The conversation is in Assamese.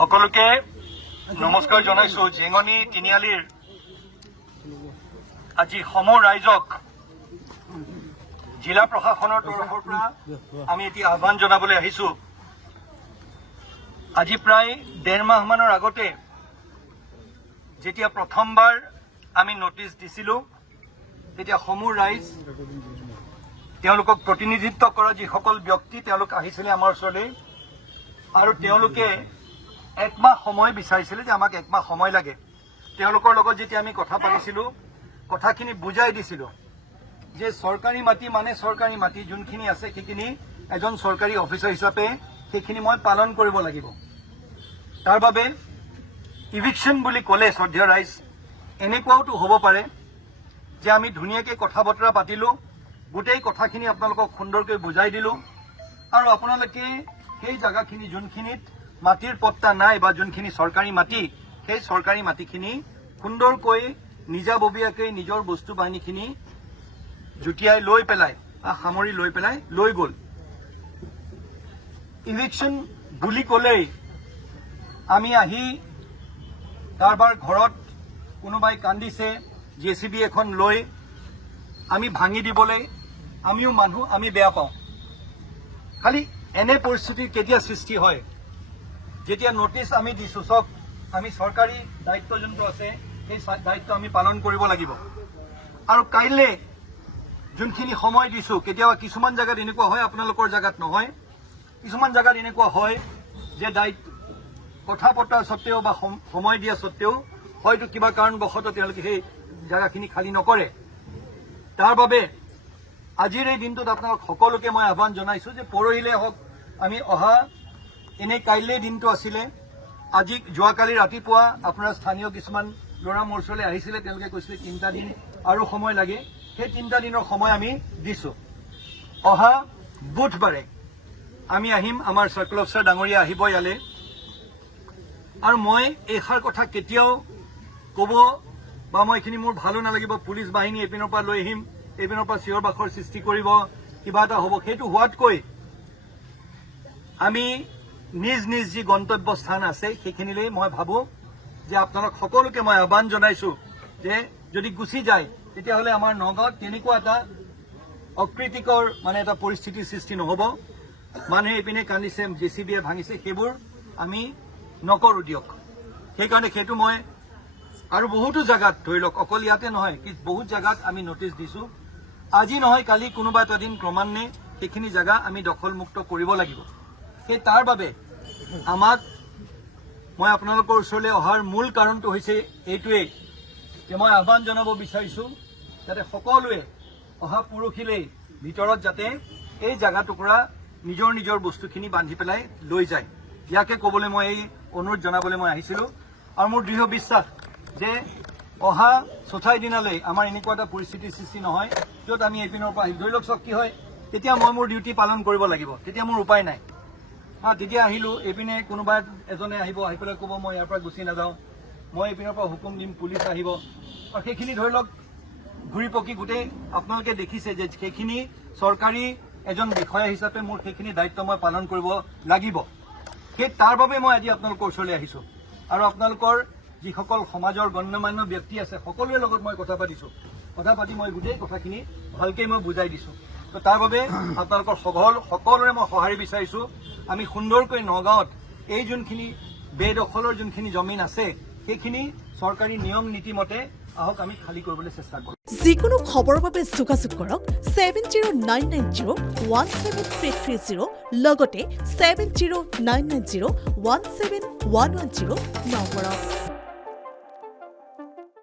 সকলোকে নমস্কাৰ জনাইছো। জেঙনি তিনিআলিৰ আজি সম ৰাইজক জিলা প্ৰশাসনৰ তৰফৰ পৰা আমি এতিয়া আহ্বান জনাবলৈ আহিছো। আজি প্ৰায় 1.5 মাহমানৰ আগতে যেতিয়া প্ৰথমবাৰ আমি নটিচ দিছিলো, তেতিয়া সমূহ ৰাইজ তেওঁলোকক প্ৰতিনিধিত্ব কৰা যিসকল ব্যক্তি তেওঁলোক আহিছিলে আমাৰ ওচৰলৈ আৰু তেওঁলোকে 1 মাহ সময় বিচাৰিছিলে যে আমাক 1 মাহ সময় লাগে। তেওঁলোকৰ লগত যেতিয়া আমি কথা পাতিছিলো, কথাখিনি বুজাই দিছিলো যে চৰকাৰী মাটি মানে চৰকাৰী মাটি, যোনখিনি আছে সেইখিনি এজন চৰকাৰী অফিচাৰ হিচাপে সেইখিনি মই পালন কৰিব লাগিব। তাৰ বাবে ইভিকশ্যন বুলি ক'লে শ্ৰদ্ধেয় ৰাইজ এনেকুৱাওতো হ'ব পাৰে যে আমি ধুনীয়াকৈ কথা বতৰা পাতিলো, গোটেই কথাখিনি আপোনালোকক সুন্দৰকৈ বুজাই দিলো আৰু আপোনালোকে সেই জাগাখিনি যোনখিনিত মাটিৰ পট্টা নাই বা যোনখিনি চৰকাৰী মাটি, সেই চৰকাৰী মাটিখিনি সুন্দৰকৈ নিজাববীয়াকৈ নিজৰ বস্তু বাহিনীখিনি জুটিয়াই লৈ পেলাই সামৰি লৈ পেলাই লৈ গ'ল। ইভিকশ্যন বুলি ক'লেই আমি আহি কাৰোবাৰ ঘৰত কোনোবাই কান্দিছে JCB এখন লৈ আমি ভাঙি দিবলৈ আমিও মানুহ, আমি বেয়া পাওঁ। খালি এনে পৰিস্থিতিৰ কেতিয়া সৃষ্টি হয় যেতিয়া নটিচ আমি দিছো, চব আমি চৰকাৰী দায়িত্ব যোনটো আছে সেই দায়িত্ব আমি পালন কৰিব লাগিব। আৰু কাইলৈ যোনখিনি সময় দিছো, কেতিয়াবা কিছুমান জাগাত এনেকুৱা হয়, আপোনালোকৰ জাগাত নহয়, কিছুমান জাগাত এনেকুৱা হয় যে কথা পতাৰ সত্ত্বেও বা সময় দিয়া সত্ত্বেও হয়তো কিবা কাৰণবশতঃ তেওঁলোকে সেই জাগাখিনি খালী নকৰে। তাৰ বাবে আজিৰ এই দিনটোত আপোনালোক সকলোকে মই আহ্বান জনাইছো যে পৰহিলে হওক, আমি অহা এনেই কাইলৈ দিনটো আছিলে, আজি যোৱাকালি ৰাতিপুৱা আপোনাৰ স্থানীয় কিছুমান ল'ৰা মোৰ ওচৰলৈ আহিছিলে, তেওঁলোকে কৈছিলে 3টা দিন আৰু সময় লাগে। সেই 3টা দিনৰ সময় আমি দিছো। অহা বুধবাৰে আমি আহিম, আমাৰ চাৰ্কল অফিচাৰ ডাঙৰীয়া আহিব ইয়ালৈ। আৰু মই এইষাৰ কথা কেতিয়াও ক'ব বা মই এইখিনি মোৰ ভালো নালাগিব, পুলিচ বাহিনী এইপিনৰ পৰা লৈ আহিম, এইপিনৰ পৰা চিঞৰ বাখৰ সৃষ্টি কৰিব, কিবা এটা হ'ব, সেইটো হোৱাতকৈ আমি নিজ নিজ যি গন্তব্য স্থান আছে সেইখিনিলৈ মই ভাবো যে আপোনালোক সকলোকে মই আহ্বান জনাইছো যে যদি গুচি যায় তেতিয়াহ'লে আমাৰ নগাঁৱত তেনেকুৱা এটা অকৃতিকৰ এটা পৰিস্থিতিৰ সৃষ্টি নহ'ব। মানুহে এইপিনে কান্দিছে, JCBয়ে ভাঙিছে, সেইবোৰ আমি নকৰো দিয়ক। সেইকাৰণে সেইটো মই আৰু বহুতো জাগাত ধৰি লওক, অকল ইয়াতে নহয়, বহুত জাগাত আমি নটিচ দিছো। আজি নহয় কালি কোনোবা এটা দিন ক্ৰমান্বয়ে সেইখিনি জাগা আমি দখলমুক্ত কৰিব লাগিব। সেই তাৰ বাবে মই আপোনালোকৰ ওচৰলৈ অহাৰ মূল কাৰণটো হৈছে এইটোৱেই যে মই আহ্বান জনাব বিচাৰিছো যাতে সকলোৱে অহা পৰহিলৈ ভিতৰত যাতে এই জাগা টুকুৰা নিজৰ নিজৰ বস্তুখিনি বান্ধি পেলাই লৈ যায়। ইয়াকে ক'বলৈ মই এই অনুৰোধ জনাবলৈ মই আহিছিলো। আৰু মোৰ দৃঢ় বিশ্বাস যে অহা 4 দিনালৈ আমাৰ এনেকুৱা এটা পৰিস্থিতিৰ সৃষ্টি নহয় য'ত আমি এইপিনৰ পৰা ধৰি লওক চব কি হয়, তেতিয়া মই মোৰ ডিউটি পালন কৰিব লাগিব, তেতিয়া মোৰ উপায় নাই। তেতিয়া আহিলো, এইপিনে কোনোবা এজনে আহিব, আহি পেলাই ক'ব মই ইয়াৰ পৰা গুচি নাযাওঁ, মই এইপিনৰ পৰা হুকুম দিম, পুলিচ আহিব, আৰু সেইখিনি ধৰি লওক ঘূৰি পকি গোটেই আপোনালোকে দেখিছে যে সেইখিনি চৰকাৰী এজন বিষয়া হিচাপে মোৰ সেইখিনি দায়িত্ব মই পালন কৰিব লাগিব। তাৰ বাবে মই আজি আপোনালোকৰ ওচৰলৈ আহিছো। আৰু আপোনালোকৰ যিসকল সমাজৰ গণ্যমান্য ব্যক্তি আছে সকলোৰে লগত মই কথা পাতিছো, কথা পাতি মই গোটেই কথাখিনি ভালকৈ মই বুজাই দিছো। তো তাৰ বাবে আপোনালোকৰ সকলোৰে মই সঁহাৰি বিচাৰিছো। আমি সুন্দৰকৈ নগাঁৱত এই যোনখিনি বেদখলৰ যোনখিনি জমিন আছে সেইখিনি চৰকাৰী নিয়ম নীতি মতে আহক আমি খালী কৰিবলৈ চেষ্টা কৰিম। যিকোনো খবৰৰ বাবে যোগাযোগ কৰক 7099017330 লগতে 7099017110 নম্বৰত।